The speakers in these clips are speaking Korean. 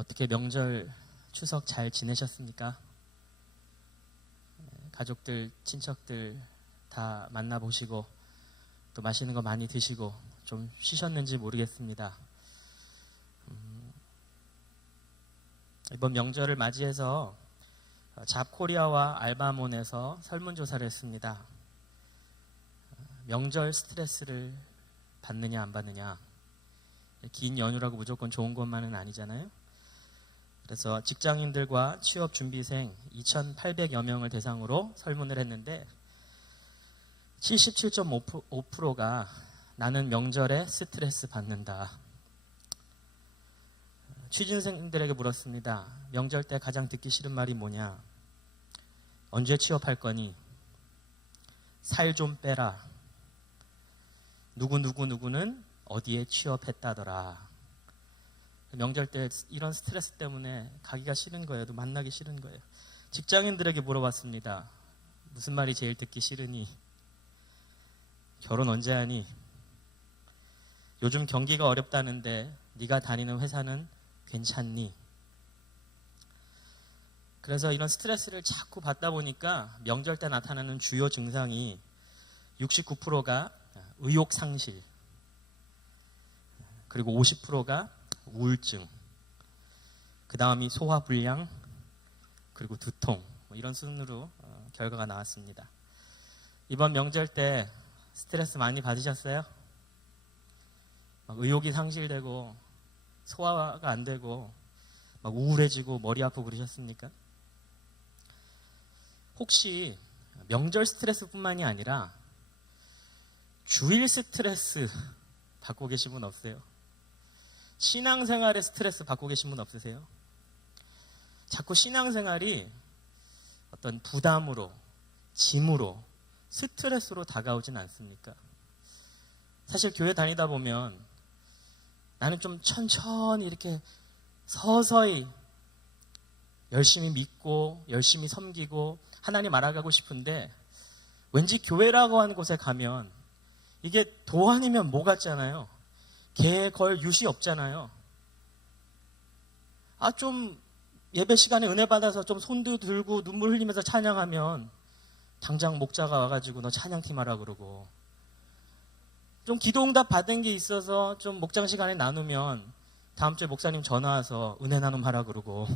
어떻게 명절, 추석 잘 지내셨습니까? 가족들, 친척들 다 만나보시고 또 맛있는 거 많이 드시고 좀 쉬셨는지 모르겠습니다. 이번 명절을 맞이해서 잡코리아와 알바몬에서 설문조사를 했습니다. 명절 스트레스를 받느냐 안 받느냐. 긴 연휴라고 무조건 좋은 것만은 아니잖아요. 그래서 직장인들과 취업준비생 2,800여 명을 대상으로 설문을 했는데 77.5%가 나는 명절에 스트레스 받는다. 취준생들에게 물었습니다. 명절 때 가장 듣기 싫은 말이 뭐냐? 언제 취업할 거니? 살 좀 빼라. 누구는 어디에 취업했다더라. 명절 때 이런 스트레스 때문에 가기가 싫은 거예요. 또 만나기 싫은 거예요. 직장인들에게 물어봤습니다. 무슨 말이 제일 듣기 싫으니? 결혼 언제 하니? 요즘 경기가 어렵다는데 네가 다니는 회사는 괜찮니? 그래서 이런 스트레스를 자꾸 받다 보니까 명절 때 나타나는 주요 증상이 69%가 의욕 상실, 그리고 50%가 우울증, 그 다음이 소화불량, 그리고 두통, 이런 순으로 결과가 나왔습니다. 이번 명절 때 스트레스 많이 받으셨어요? 의욕이 상실되고 소화가 안 되고 막 우울해지고 머리 아프고 그러셨습니까? 혹시 명절 스트레스뿐만이 아니라 주일 스트레스 받고 계신 분 없으세요? 신앙생활에 스트레스 받고 계신 분 없으세요? 자꾸 신앙생활이 어떤 부담으로, 짐으로, 스트레스로 다가오진 않습니까? 사실 교회 다니다 보면 나는 좀 천천히 이렇게 서서히 열심히 믿고 열심히 섬기고 하나님 알아가고 싶은데 왠지 교회라고 하는 곳에 가면 이게 도 아니면 뭐 같잖아요. 개, 걸, 유시 없잖아요. 좀 예배 시간에 은혜 받아서 좀 손도 들고 눈물 흘리면서 찬양하면 당장 목자가 와가지고 너 찬양팀 하라 그러고, 좀 기도 응답 받은 게 있어서 좀 목장 시간에 나누면 다음 주에 목사님 전화 와서 은혜 나눔 하라 그러고,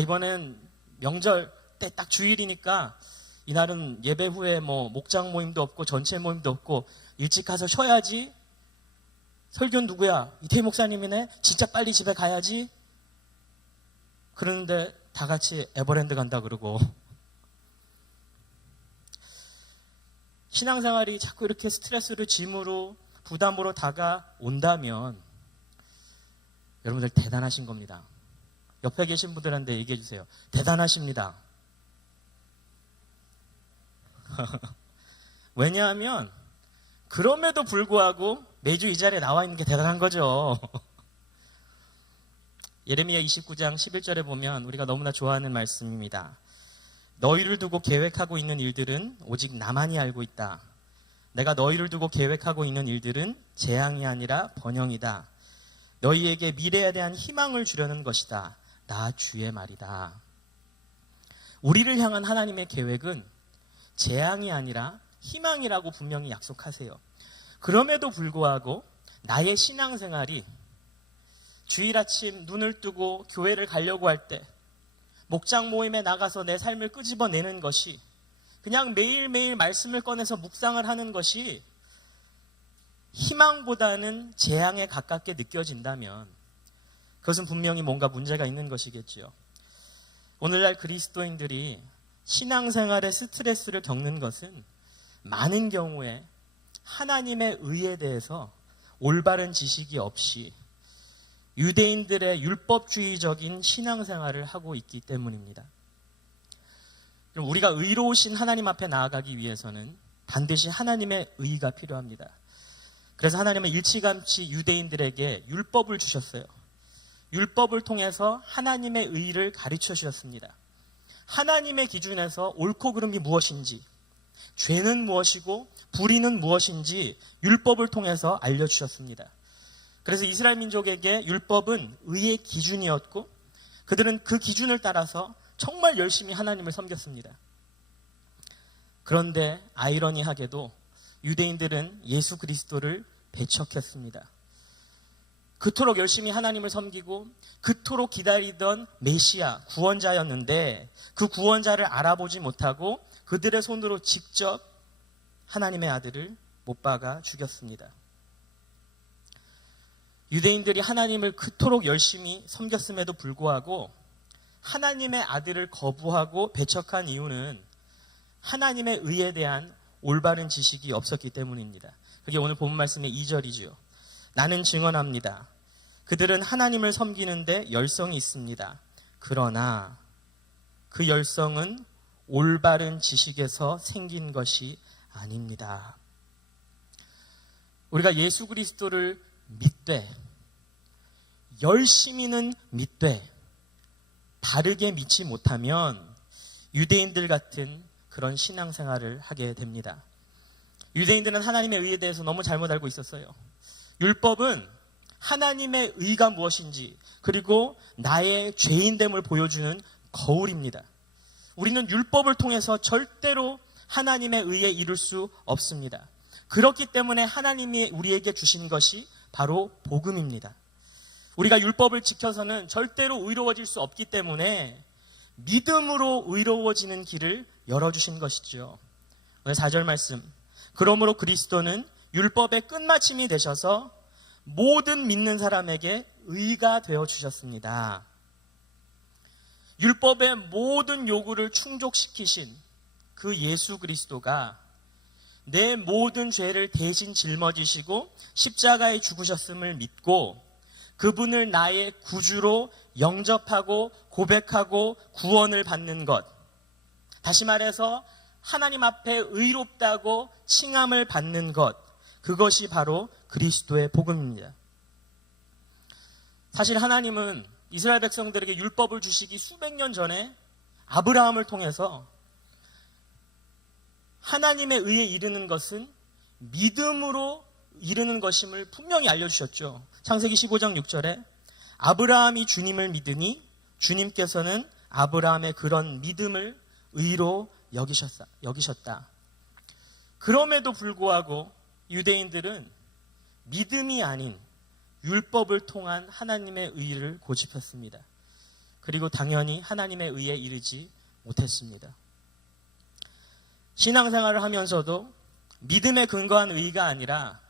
이번엔 명절 때 딱 주일이니까 이날은 예배 후에 뭐 목장 모임도 없고 전체 모임도 없고 일찍 가서 쉬어야지. 설교는 누구야? 이태희 목사님이네. 진짜 빨리 집에 가야지. 그러는데 다 같이 에버랜드 간다 그러고. 신앙생활이 자꾸 이렇게 스트레스를 짐으로 부담으로 다가온다면 여러분들 대단하신 겁니다. 옆에 계신 분들한테 얘기해 주세요. 대단하십니다. 왜냐하면 그럼에도 불구하고 매주 이 자리에 나와 있는 게 대단한 거죠. 예레미야 29장 11절에 보면 우리가 너무나 좋아하는 말씀입니다. 너희를 두고 계획하고 있는 일들은 오직 나만이 알고 있다. 내가 너희를 두고 계획하고 있는 일들은 재앙이 아니라 번영이다. 너희에게 미래에 대한 희망을 주려는 것이다. 나 주의 말이다. 우리를 향한 하나님의 계획은 재앙이 아니라 희망이라고 분명히 약속하세요. 그럼에도 불구하고 나의 신앙생활이 주일 아침 눈을 뜨고 교회를 가려고 할 때 목장 모임에 나가서 내 삶을 끄집어내는 것이, 그냥 매일매일 말씀을 꺼내서 묵상을 하는 것이 희망보다는 재앙에 가깝게 느껴진다면 그것은 분명히 뭔가 문제가 있는 것이겠지요. 오늘날 그리스도인들이 신앙생활에 스트레스를 겪는 것은 많은 경우에 하나님의 의에 대해서 올바른 지식이 없이 유대인들의 율법주의적인 신앙생활을 하고 있기 때문입니다. 우리가 의로우신 하나님 앞에 나아가기 위해서는 반드시 하나님의 의가 필요합니다. 그래서 하나님은 일찌감치 유대인들에게 율법을 주셨어요. 율법을 통해서 하나님의 의를 가르쳐 주셨습니다. 하나님의 기준에서 옳고 그름이 무엇인지, 죄는 무엇이고 불의는 무엇인지 율법을 통해서 알려주셨습니다. 그래서 이스라엘 민족에게 율법은 의의 기준이었고 그들은 그 기준을 따라서 정말 열심히 하나님을 섬겼습니다. 그런데 아이러니하게도 유대인들은 예수 그리스도를 배척했습니다. 그토록 열심히 하나님을 섬기고 그토록 기다리던 메시아, 구원자였는데 그 구원자를 알아보지 못하고 그들의 손으로 직접 하나님의 아들을 못 박아 죽였습니다. 유대인들이 하나님을 그토록 열심히 섬겼음에도 불구하고 하나님의 아들을 거부하고 배척한 이유는 하나님의 의에 대한 올바른 지식이 없었기 때문입니다. 그게 오늘 본 말씀의 2절이죠. 나는 증언합니다. 그들은 하나님을 섬기는데 열성이 있습니다. 그러나 그 열성은 올바른 지식에서 생긴 것이 아닙니다. 우리가 예수 그리스도를 믿되 열심히는 믿되 바르게 믿지 못하면 유대인들 같은 그런 신앙생활을 하게 됩니다. 유대인들은 하나님의 의에 대해서 너무 잘못 알고 있었어요. 율법은 하나님의 의가 무엇인지 그리고 나의 죄인됨을 보여주는 거울입니다. 우리는 율법을 통해서 절대로 하나님의 의에 이룰 수 없습니다. 그렇기 때문에 하나님이 우리에게 주신 것이 바로 복음입니다. 우리가 율법을 지켜서는 절대로 의로워질 수 없기 때문에 믿음으로 의로워지는 길을 열어주신 것이죠. 오늘 4절 말씀. 그러므로 그리스도는 율법의 끝마침이 되셔서 모든 믿는 사람에게 의가 되어주셨습니다. 율법의 모든 요구를 충족시키신 그 예수 그리스도가 내 모든 죄를 대신 짊어지시고 십자가에 죽으셨음을 믿고 그분을 나의 구주로 영접하고 고백하고 구원을 받는 것. 다시 말해서 하나님 앞에 의롭다고 칭함을 받는 것. 그것이 바로 그리스도의 복음입니다. 사실 하나님은 이스라엘 백성들에게 율법을 주시기 수백 년 전에 아브라함을 통해서 하나님의 의에 이르는 것은 믿음으로 이르는 것임을 분명히 알려주셨죠. 창세기 15장 6절에 아브라함이 주님을 믿으니 주님께서는 아브라함의 그런 믿음을 의로 여기셨다. 그럼에도 불구하고 유대인들은 믿음이 아닌 율법을 통한 하나님의 의를 고집했습니다. 그리고 당연히 하나님의 의에 이르지 못했습니다. 신앙생활을 하면서도 믿음에 근거한 의가 아니라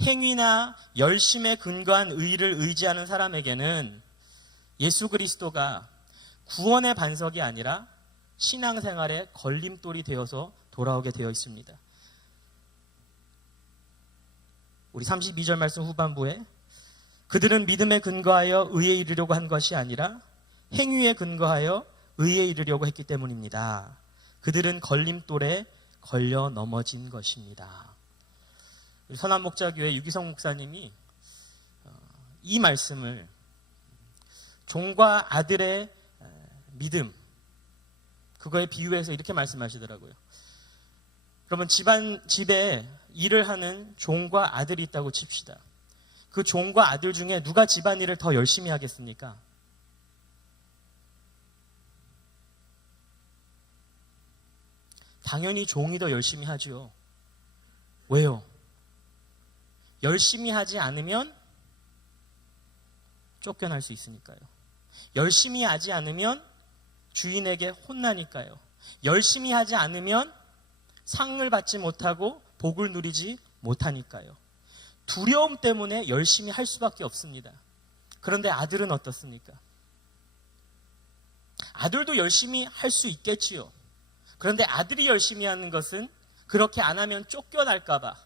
행위나 열심에 근거한 의를 의지하는 사람에게는 예수 그리스도가 구원의 반석이 아니라 신앙생활의 걸림돌이 되어서 돌아오게 되어 있습니다. 우리 32절 말씀 후반부에 그들은 믿음에 근거하여 의에 이르려고 한 것이 아니라 행위에 근거하여 의에 이르려고 했기 때문입니다. 그들은 걸림돌에 걸려 넘어진 것입니다. 선한목자교회 유기성 목사님이 이 말씀을 종과 아들의 믿음 그거에 비유해서 이렇게 말씀하시더라고요. 여러분 집에 일을 하는 종과 아들이 있다고 칩시다. 그 종과 아들 중에 누가 집안일을 더 열심히 하겠습니까? 당연히 종이 더 열심히 하죠. 왜요? 열심히 하지 않으면 쫓겨날 수 있으니까요. 열심히 하지 않으면 주인에게 혼나니까요. 열심히 하지 않으면 상을 받지 못하고 복을 누리지 못하니까요. 두려움 때문에 열심히 할 수밖에 없습니다. 그런데 아들은 어떻습니까? 아들도 열심히 할 수 있겠지요. 그런데 아들이 열심히 하는 것은 그렇게 안 하면 쫓겨날까 봐,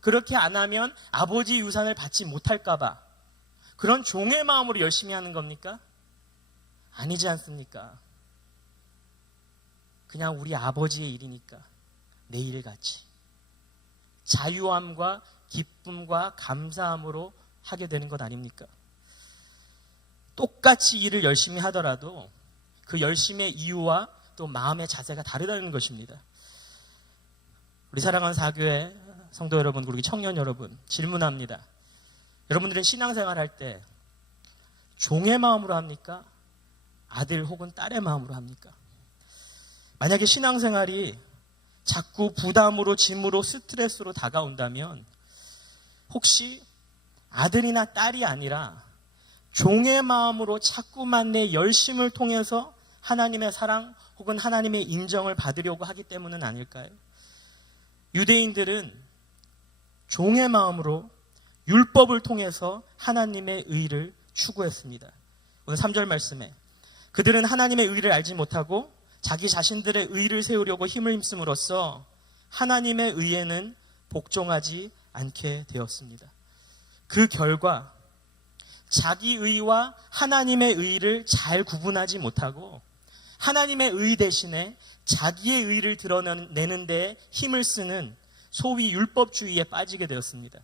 그렇게 안 하면 아버지 유산을 받지 못할까 봐 그런 종의 마음으로 열심히 하는 겁니까? 아니지 않습니까? 그냥 우리 아버지의 일이니까 내 일같이 자유함과 기쁨과 감사함으로 하게 되는 것 아닙니까? 똑같이 일을 열심히 하더라도 그 열심의 이유와 또 마음의 자세가 다르다는 것입니다. 우리 사랑하는 사교회 성도 여러분, 그리고 청년 여러분, 질문합니다. 여러분들은 신앙생활 할 때 종의 마음으로 합니까? 아들 혹은 딸의 마음으로 합니까? 만약에 신앙생활이 자꾸 부담으로, 짐으로, 스트레스로 다가온다면 혹시 아들이나 딸이 아니라 종의 마음으로 자꾸만 내 열심을 통해서 하나님의 사랑 혹은 하나님의 인정을 받으려고 하기 때문은 아닐까요? 유대인들은 종의 마음으로 율법을 통해서 하나님의 의를 추구했습니다. 오늘 3절 말씀에 그들은 하나님의 의를 알지 못하고 자기 자신들의 의를 세우려고 힘을 힘씀으로써 하나님의 의에는 복종하지 않게 되었습니다. 그 결과 자기 의와 하나님의 의를 잘 구분하지 못하고 하나님의 의 대신에 자기의 의를 드러내는 데 힘을 쓰는 소위 율법주의에 빠지게 되었습니다.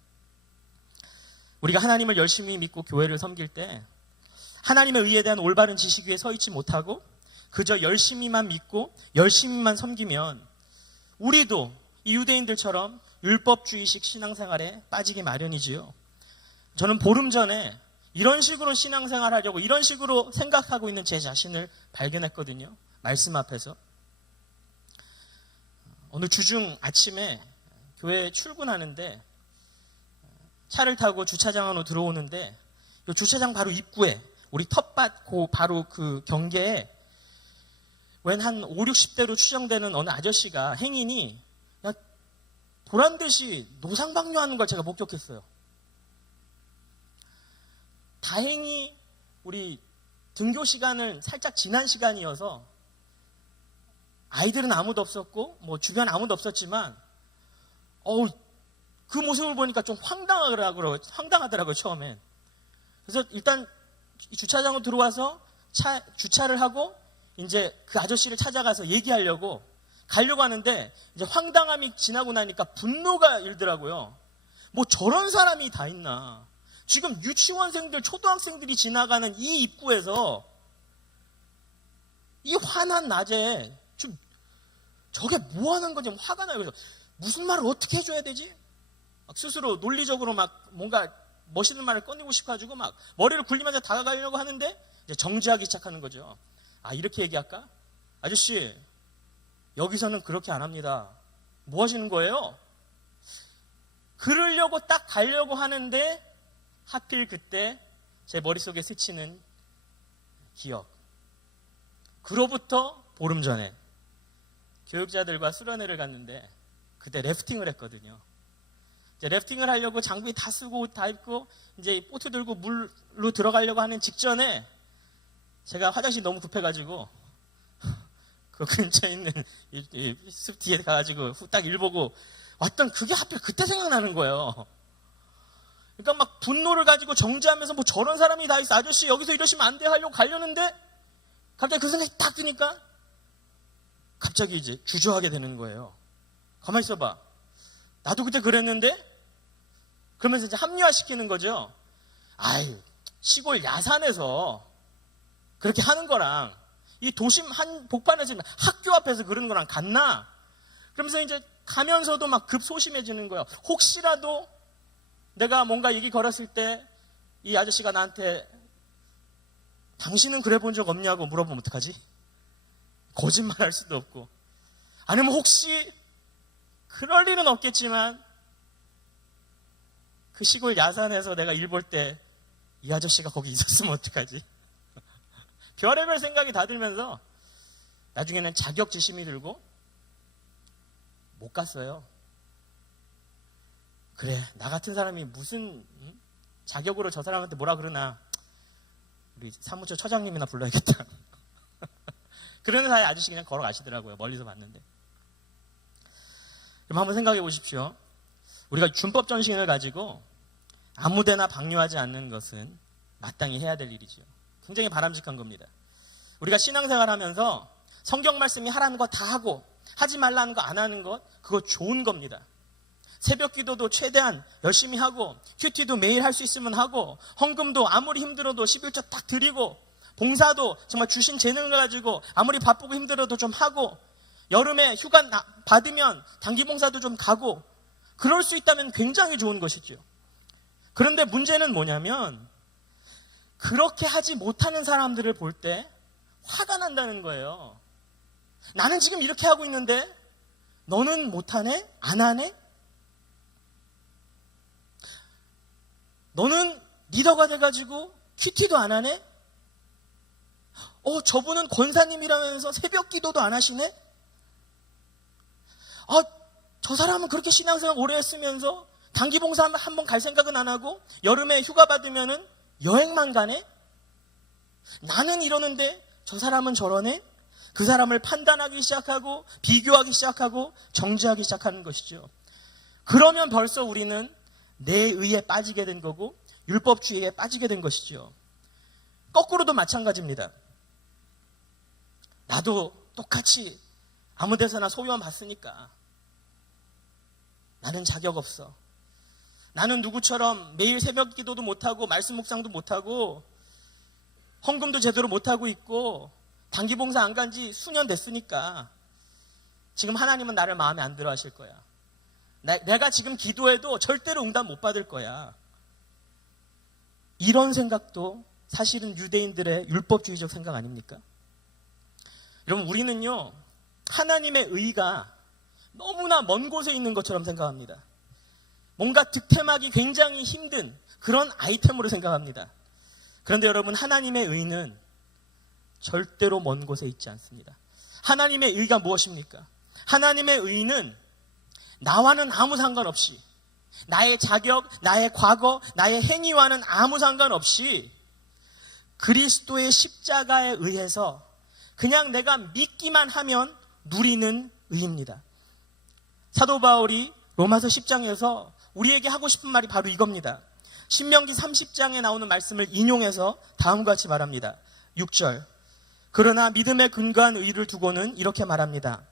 우리가 하나님을 열심히 믿고 교회를 섬길 때 하나님의 의에 대한 올바른 지식 위에 서 있지 못하고 그저 열심히만 믿고 열심히만 섬기면 우리도 이 유대인들처럼 율법주의식 신앙생활에 빠지기 마련이지요. 저는 보름 전에 이런 식으로 신앙생활하려고 이런 식으로 생각하고 있는 제 자신을 발견했거든요. 말씀 앞에서. 오늘 주중 아침에 교회에 출근하는데 차를 타고 주차장 안으로 들어오는데 이 주차장 바로 입구에 우리 텃밭 바로 그 경계에 웬 한 5, 60대로 추정되는 어느 아저씨가 행인이 그냥 보란듯이 노상방뇨하는 걸 제가 목격했어요. 다행히 우리 등교 시간은 살짝 지난 시간이어서 아이들은 아무도 없었고 뭐 주변 아무도 없었지만 그 모습을 보니까 좀 황당하더라고요 처음엔. 그래서 일단 주차장으로 들어와서 주차를 하고 이제 그 아저씨를 찾아가서 얘기하려고 가려고 하는데 이제 황당함이 지나고 나니까 분노가 일더라고요. 뭐 저런 사람이 다 있나. 지금 유치원생들, 초등학생들이 지나가는 이 입구에서 이 환한 낮에 좀 저게 뭐 하는 건지 화가 나요. 그래서 무슨 말을 어떻게 해줘야 되지? 막 스스로 논리적으로 막 뭔가 멋있는 말을 꺼내고 싶어가지고 막 머리를 굴리면서 다가가려고 하는데 이제 정지하기 시작하는 거죠. 이렇게 얘기할까? 아저씨, 여기서는 그렇게 안 합니다. 뭐 하시는 거예요? 그러려고 딱 가려고 하는데 하필 그때 제 머릿속에 스치는 기억. 그로부터 보름 전에 교육자들과 수련회를 갔는데 그때 래프팅을 했거든요. 이제 래프팅을 하려고 장비 다 쓰고 옷 다 입고 이제 보트 들고 물로 들어가려고 하는 직전에 제가 화장실이 너무 급해가지고 그 근처에 있는 숲 뒤에 가가지고 후딱 일 보고 왔던 그게 하필 그때 생각나는 거예요. 그러니까 막 분노를 가지고 정지하면서 뭐 저런 사람이 다 있어. 아저씨 여기서 이러시면 안 돼 하려고 가려는데 갑자기 그 생각이 딱 드니까 갑자기 이제 주저하게 되는 거예요. 가만히 있어봐. 나도 그때 그랬는데? 그러면서 이제 합리화시키는 거죠. 시골 야산에서 그렇게 하는 거랑 이 도심 한 복판에서 학교 앞에서 그러는 거랑 같나? 그러면서 이제 가면서도 막 급소심해지는 거예요. 혹시라도 내가 뭔가 얘기 걸었을 때 이 아저씨가 나한테 당신은 그래 본 적 없냐고 물어보면 어떡하지? 거짓말할 수도 없고 아니면 혹시 그럴 일은 없겠지만 그 시골 야산에서 내가 일 볼 때 이 아저씨가 거기 있었으면 어떡하지? 별의별 생각이 다 들면서 나중에는 자격지심이 들고 못 갔어요. 그래, 나 같은 사람이 무슨 자격으로 저 사람한테 뭐라 그러나 우리 사무처 처장님이나 불러야겠다. 그러는 사이에 아저씨 그냥 걸어가시더라고요. 멀리서 봤는데. 그럼 한번 생각해 보십시오. 우리가 준법 전신을 가지고 아무데나 방뇨하지 않는 것은 마땅히 해야 될 일이죠. 굉장히 바람직한 겁니다. 우리가 신앙생활 하면서 성경 말씀이 하라는 거 다 하고 하지 말라는 거 안 하는 것, 그거 좋은 겁니다. 새벽 기도도 최대한 열심히 하고 큐티도 매일 할 수 있으면 하고 헌금도 아무리 힘들어도 11조 딱 드리고 봉사도 정말 주신 재능을 가지고 아무리 바쁘고 힘들어도 좀 하고 여름에 휴가 받으면 단기 봉사도 좀 가고 그럴 수 있다면 굉장히 좋은 것이죠. 그런데 문제는 뭐냐면 그렇게 하지 못하는 사람들을 볼 때 화가 난다는 거예요. 나는 지금 이렇게 하고 있는데 너는 못하네? 안 하네? 너는 리더가 돼가지고 큐티도 안 하네? 저분은 권사님이라면서 새벽 기도도 안 하시네? 저 사람은 그렇게 신앙생활 오래 했으면서 단기 봉사 한 번 갈 생각은 안 하고 여름에 휴가 받으면은 여행만 가네? 나는 이러는데 저 사람은 저러네? 그 사람을 판단하기 시작하고 비교하기 시작하고 정죄하기 시작하는 것이죠. 그러면 벌써 우리는 내 의에 빠지게 된 거고 율법주의에 빠지게 된 것이죠. 거꾸로도 마찬가지입니다. 나도 똑같이 아무 데서나 소위만 봤으니까 나는 자격 없어. 나는 누구처럼 매일 새벽 기도도 못하고 말씀 묵상도 못하고 헌금도 제대로 못하고 있고 단기 봉사 안 간 지 수년 됐으니까 지금 하나님은 나를 마음에 안 들어 하실 거야. 내가 지금 기도해도 절대로 응답 못 받을 거야. 이런 생각도 사실은 유대인들의 율법주의적 생각 아닙니까? 여러분, 우리는요 하나님의 의가 너무나 먼 곳에 있는 것처럼 생각합니다. 뭔가 득템하기 굉장히 힘든 그런 아이템으로 생각합니다. 그런데 여러분, 하나님의 의는 절대로 먼 곳에 있지 않습니다. 하나님의 의가 무엇입니까? 하나님의 의는 나와는 아무 상관없이, 나의 자격, 나의 과거, 나의 행위와는 아무 상관없이 그리스도의 십자가에 의해서 그냥 내가 믿기만 하면 누리는 의입니다. 사도 바울이 로마서 10장에서 우리에게 하고 싶은 말이 바로 이겁니다. 신명기 30장에 나오는 말씀을 인용해서 다음과 같이 말합니다. 6절. 그러나 믿음에 근거한 의를 두고는 이렇게 말합니다.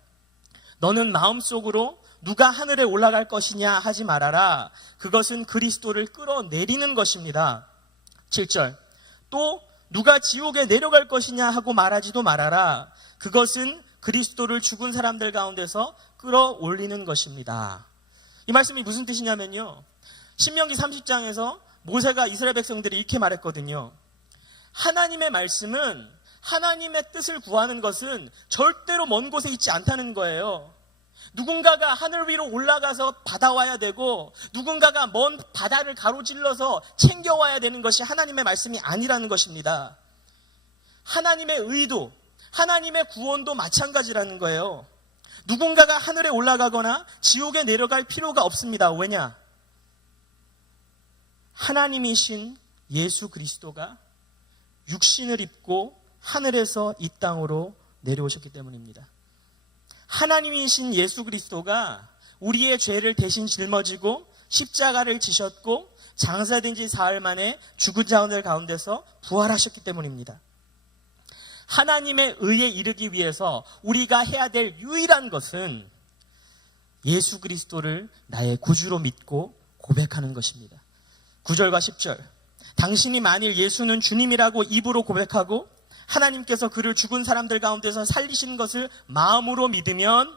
너는 마음속으로 누가 하늘에 올라갈 것이냐 하지 말아라. 그것은 그리스도를 끌어내리는 것입니다. 7절. 또 누가 지옥에 내려갈 것이냐 하고 말하지도 말아라. 그것은 그리스도를 죽은 사람들 가운데서 끌어올리는 것입니다. 이 말씀이 무슨 뜻이냐면요, 신명기 30장에서 모세가 이스라엘 백성들이 이렇게 말했거든요. 하나님의 말씀은, 하나님의 뜻을 구하는 것은 절대로 먼 곳에 있지 않다는 거예요. 누군가가 하늘 위로 올라가서 받아와야 되고 누군가가 먼 바다를 가로질러서 챙겨와야 되는 것이 하나님의 말씀이 아니라는 것입니다. 하나님의 의도, 하나님의 구원도 마찬가지라는 거예요. 누군가가 하늘에 올라가거나 지옥에 내려갈 필요가 없습니다. 왜냐? 하나님이신 예수 그리스도가 육신을 입고 하늘에서 이 땅으로 내려오셨기 때문입니다. 하나님이신 예수 그리스도가 우리의 죄를 대신 짊어지고 십자가를 지셨고 장사된 지 사흘 만에 죽은 자들 가운데서 부활하셨기 때문입니다. 하나님의 의에 이르기 위해서 우리가 해야 될 유일한 것은 예수 그리스도를 나의 구주로 믿고 고백하는 것입니다. 9절과 10절. 당신이 만일 예수는 주님이라고 입으로 고백하고 하나님께서 그를 죽은 사람들 가운데서 살리신 것을 마음으로 믿으면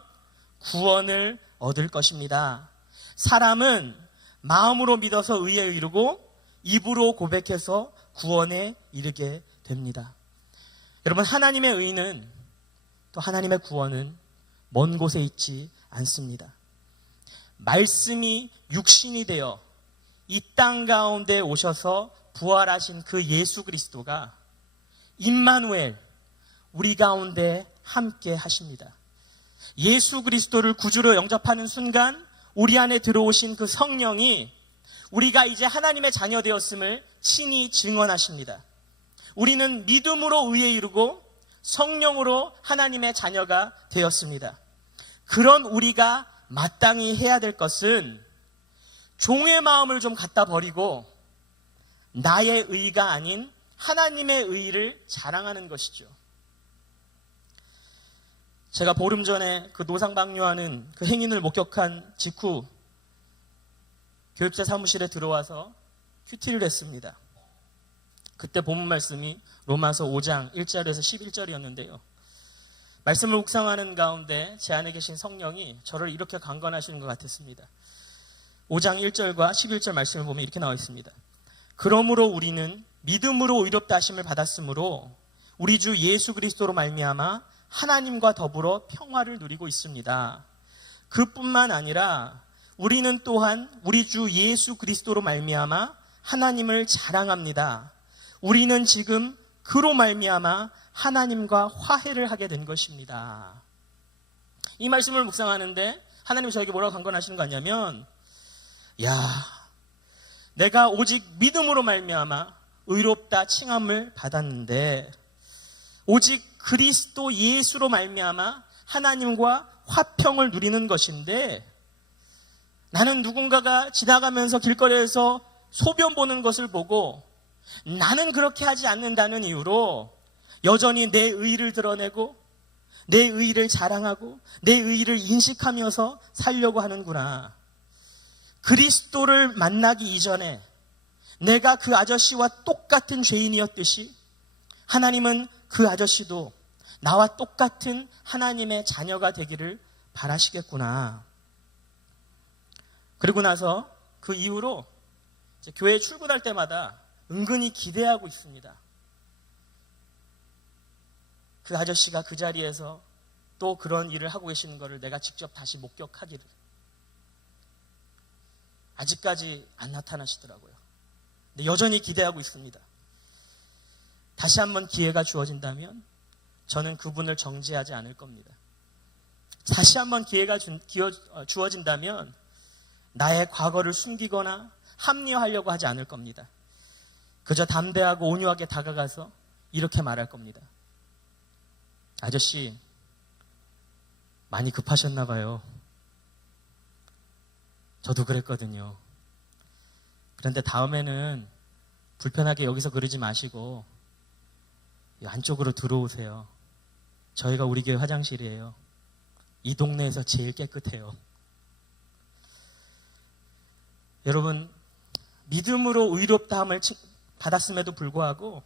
구원을 얻을 것입니다. 사람은 마음으로 믿어서 의에 이르고 입으로 고백해서 구원에 이르게 됩니다. 여러분, 하나님의 의는, 또 하나님의 구원은 먼 곳에 있지 않습니다. 말씀이 육신이 되어 이 땅 가운데 오셔서 부활하신 그 예수 그리스도가 임마누엘, 우리 가운데 함께 하십니다. 예수 그리스도를 구주로 영접하는 순간 우리 안에 들어오신 그 성령이 우리가 이제 하나님의 자녀 되었음을 친히 증언하십니다. 우리는 믿음으로 의에 이르고 성령으로 하나님의 자녀가 되었습니다. 그런 우리가 마땅히 해야 될 것은 종의 마음을 좀 갖다 버리고 나의 의가 아닌 하나님의 의를 자랑하는 것이죠. 제가 보름 전에 그 노상방뇨하는 그 행인을 목격한 직후 교육자 사무실에 들어와서 큐티를 했습니다. 그때 본문 말씀이 로마서 5장 1절에서 11절이었는데요. 말씀을 묵상하는 가운데 제 안에 계신 성령이 저를 이렇게 강권하시는 것 같았습니다. 5장 1절과 11절 말씀을 보면 이렇게 나와 있습니다. 그러므로 우리는 믿음으로 의롭다 하심을 받았으므로 우리 주 예수 그리스도로 말미암아 하나님과 더불어 평화를 누리고 있습니다. 그뿐만 아니라 우리는 또한 우리 주 예수 그리스도로 말미암아 하나님을 자랑합니다. 우리는 지금 그로 말미암아 하나님과 화해를 하게 된 것입니다. 이 말씀을 묵상하는데 하나님이 저에게 뭐라고 강권하시는 거 아니냐면, 야, 내가 오직 믿음으로 말미암아 의롭다 칭함을 받았는데 오직 그리스도 예수로 말미암아 하나님과 화평을 누리는 것인데, 나는 누군가가 지나가면서 길거리에서 소변 보는 것을 보고 나는 그렇게 하지 않는다는 이유로 여전히 내 의의를 드러내고 내 의의를 자랑하고 내 의의를 인식하면서 살려고 하는구나. 그리스도를 만나기 이전에 내가 그 아저씨와 똑같은 죄인이었듯이 하나님은 그 아저씨도 나와 똑같은 하나님의 자녀가 되기를 바라시겠구나. 그리고 나서 그 이후로 이제 교회에 출근할 때마다 은근히 기대하고 있습니다. 그 아저씨가 그 자리에서 또 그런 일을 하고 계시는 것을 내가 직접 다시 목격하기를. 아직까지 안 나타나시더라고요. 근데 여전히 기대하고 있습니다. 다시 한번 기회가 주어진다면 저는 그분을 정죄하지 않을 겁니다. 다시 한번 기회가 주어진다면 나의 과거를 숨기거나 합리화하려고 하지 않을 겁니다. 그저 담대하고 온유하게 다가가서 이렇게 말할 겁니다. 아저씨, 많이 급하셨나 봐요. 저도 그랬거든요. 그런데 다음에는 불편하게 여기서 그러지 마시고 안쪽으로 들어오세요. 저희가 우리 교회 화장실이에요. 이 동네에서 제일 깨끗해요. 여러분, 믿음으로 의롭다함을 받았음에도 불구하고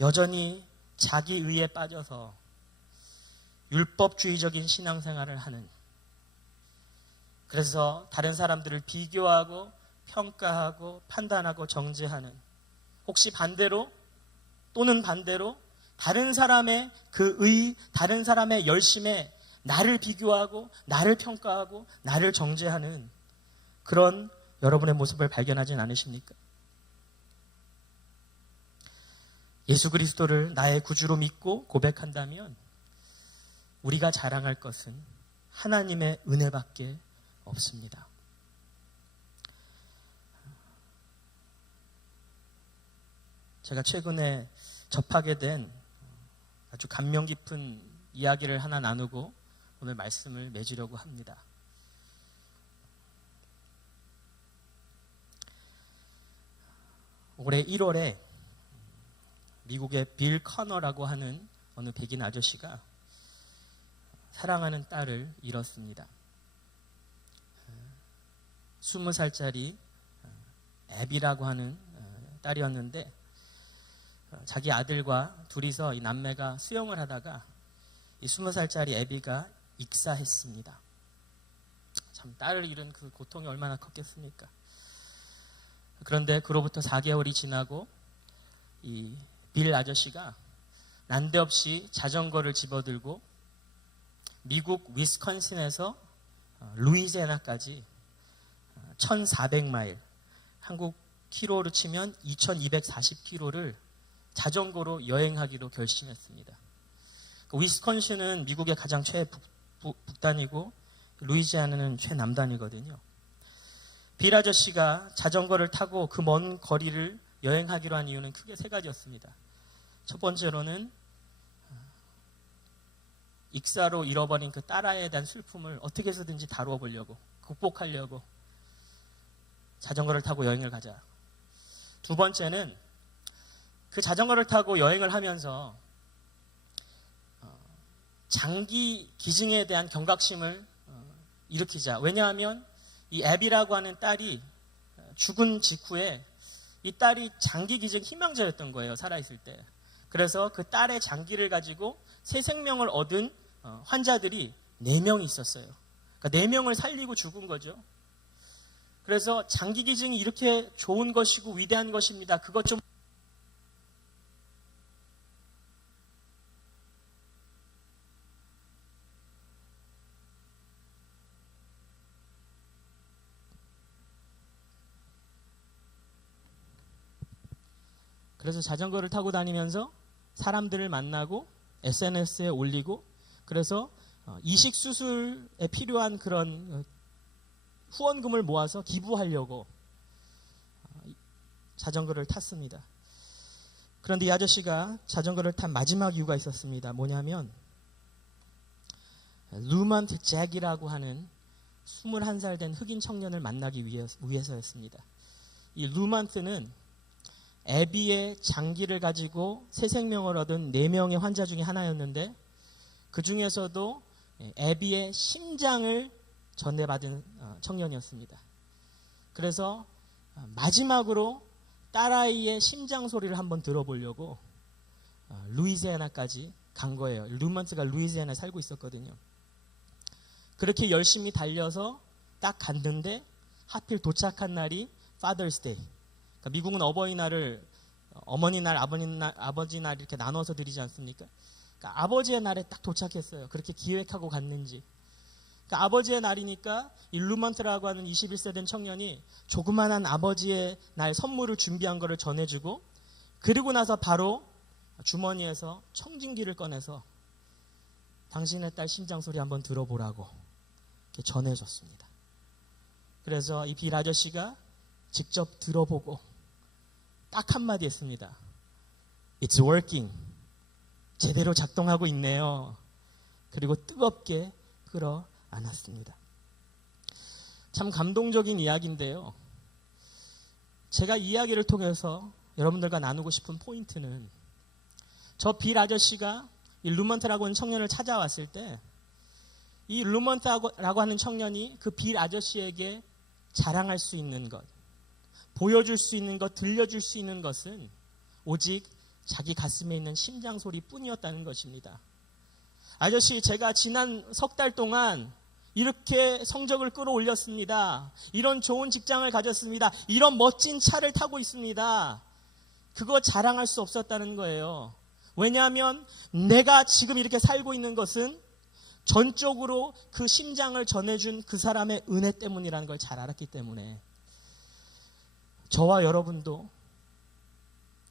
여전히 자기 의에 빠져서 율법주의적인 신앙생활을 하는, 그래서 다른 사람들을 비교하고 평가하고 판단하고 정죄하는, 혹시 반대로 또는 반대로 다른 사람의 그 의, 다른 사람의 열심에 나를 비교하고 나를 평가하고 나를 정죄하는 그런 여러분의 모습을 발견하진 않으십니까? 예수 그리스도를 나의 구주로 믿고 고백한다면 우리가 자랑할 것은 하나님의 은혜밖에 없습니다. 제가 최근에 접하게 된 아주 감명 깊은 이야기를 하나 나누고 오늘 말씀을 맺으려고 합니다. 올해 1월에 미국의 빌 커너라고 하는 어느 백인 아저씨가 사랑하는 딸을 잃었습니다. 20살짜리 애비라고 하는 딸이었는데 자기 아들과 둘이서 이 남매가 수영을 하다가 이 20살짜리 애비가 익사했습니다. 참, 딸을 잃은 그 고통이 얼마나 컸겠습니까? 그런데 그로부터 4개월이 지나고 이 빌 아저씨가 난데없이 자전거를 집어들고 미국 위스콘신에서 루이지애나까지 1400마일, 한국 키로로 치면 2240km를 자전거로 여행하기로 결심했습니다. 위스콘신은 미국의 가장 최북단이고 루이지애나는 최남단이거든요. 빌 아저씨가 자전거를 타고 그 먼 거리를 여행하기로 한 이유는 크게 3가지였습니다. 첫 번째로는 익사로 잃어버린 그 딸아이에 대한 슬픔을 어떻게 해서든지 다루어 보려고, 극복하려고 자전거를 타고 여행을 가자. 두 번째는 그 자전거를 타고 여행을 하면서 장기 기증에 대한 경각심을 일으키자. 왜냐하면 이 애비라고 하는 딸이 죽은 직후에 이 딸이 장기 기증 희망자였던 거예요, 살아있을 때. 그래서 그 딸의 장기를 가지고 새 생명을 얻은 환자들이 4명이 있었어요. 그러니까 4명을 살리고 죽은 거죠. 그래서 장기 기증이 이렇게 좋은 것이고 위대한 것입니다. 그것 좀 그래서 자전거를 타고 다니면서 사람들을 만나고 SNS에 올리고 그래서 이식 수술에 필요한 그런 후원금을 모아서 기부하려고 자전거를 탔습니다. 그런데 이 아저씨가 자전거를 탄 마지막 이유가 있었습니다. 뭐냐면 루먼트 잭이라고 하는 21살 된 흑인 청년을 만나기 위해서였습니다. 이 루먼트는 애비의 장기를 가지고 새 생명을 얻은 4명의 환자 중에 하나였는데 그 중에서도 애비의 심장을 전해받은 청년이었습니다. 그래서 마지막으로 딸아이의 심장 소리를 한번 들어보려고 루이지애나까지 간 거예요. 루먼트가 루이지애나에 살고 있었거든요. 그렇게 열심히 달려서 딱 갔는데 하필 도착한 날이 Father's Day. 그러니까 미국은 어버이날을 어머니 날, 아버지 날 이렇게 나눠서 드리지 않습니까? 그러니까 아버지의 날에 딱 도착했어요. 그렇게 기획하고 갔는지. 그러니까 아버지의 날이니까 이 루먼트라고 하는 21세 된 청년이 조그만한 아버지의 날 선물을 준비한 거를 전해주고 그리고 나서 바로 주머니에서 청진기를 꺼내서 당신의 딸 심장 소리 한번 들어보라고 이렇게 전해줬습니다. 그래서 이 빌 아저씨가 직접 들어보고 딱 한마디 했습니다. It's working. 제대로 작동하고 있네요. 그리고 뜨겁게 끌어안았습니다. 참 감동적인 이야기인데요. 제가 이 이야기를 통해서 여러분들과 나누고 싶은 포인트는 저 빌 아저씨가 이 루먼트라고 하는 청년을 찾아왔을 때 이 루먼트라고 하는 청년이 그 빌 아저씨에게 자랑할 수 있는 것, 보여줄 수 있는 것, 들려줄 수 있는 것은 오직 자기 가슴에 있는 심장 소리뿐이었다는 것입니다. 아저씨, 제가 지난 석 달 동안 이렇게 성적을 끌어올렸습니다. 이런 좋은 직장을 가졌습니다. 이런 멋진 차를 타고 있습니다. 그거 자랑할 수 없었다는 거예요. 왜냐하면 내가 지금 이렇게 살고 있는 것은 전적으로 그 심장을 전해준 그 사람의 은혜 때문이라는 걸 잘 알았기 때문에 저와 여러분도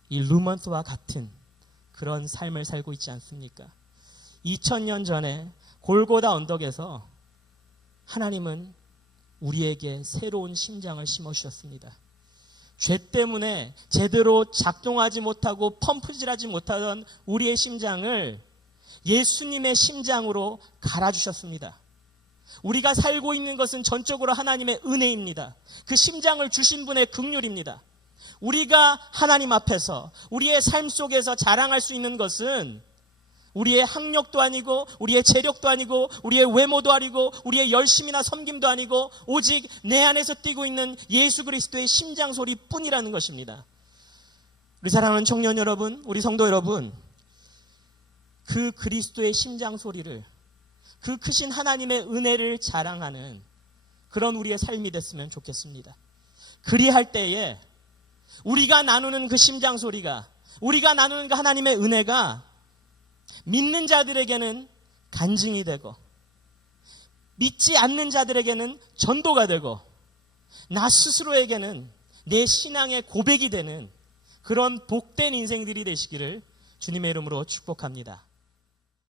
이 루먼트와 같은 그런 삶을 살고 있지 않습니까? 2000년 전에 골고다 언덕에서 하나님은 우리에게 새로운 심장을 심어주셨습니다. 죄 때문에 제대로 작동하지 못하고 펌프질하지 못하던 우리의 심장을 예수님의 심장으로 갈아주셨습니다. 우리가 살고 있는 것은 전적으로 하나님의 은혜입니다. 그 심장을 주신 분의 긍휼입니다. 우리가 하나님 앞에서 우리의 삶 속에서 자랑할 수 있는 것은 우리의 학력도 아니고 우리의 재력도 아니고 우리의 외모도 아니고 우리의 열심이나 섬김도 아니고 오직 내 안에서 뛰고 있는 예수 그리스도의 심장 소리뿐이라는 것입니다. 우리 사랑하는 청년 여러분, 우리 성도 여러분, 그 그리스도의 심장 소리를, 그 크신 하나님의 은혜를 자랑하는 그런 우리의 삶이 됐으면 좋겠습니다. 그리할 때에 우리가 나누는 그 심장 소리가, 우리가 나누는 그 하나님의 은혜가 믿는 자들에게는 간증이 되고 믿지 않는 자들에게는 전도가 되고 나 스스로에게는 내 신앙의 고백이 되는 그런 복된 인생들이 되시기를 주님의 이름으로 축복합니다.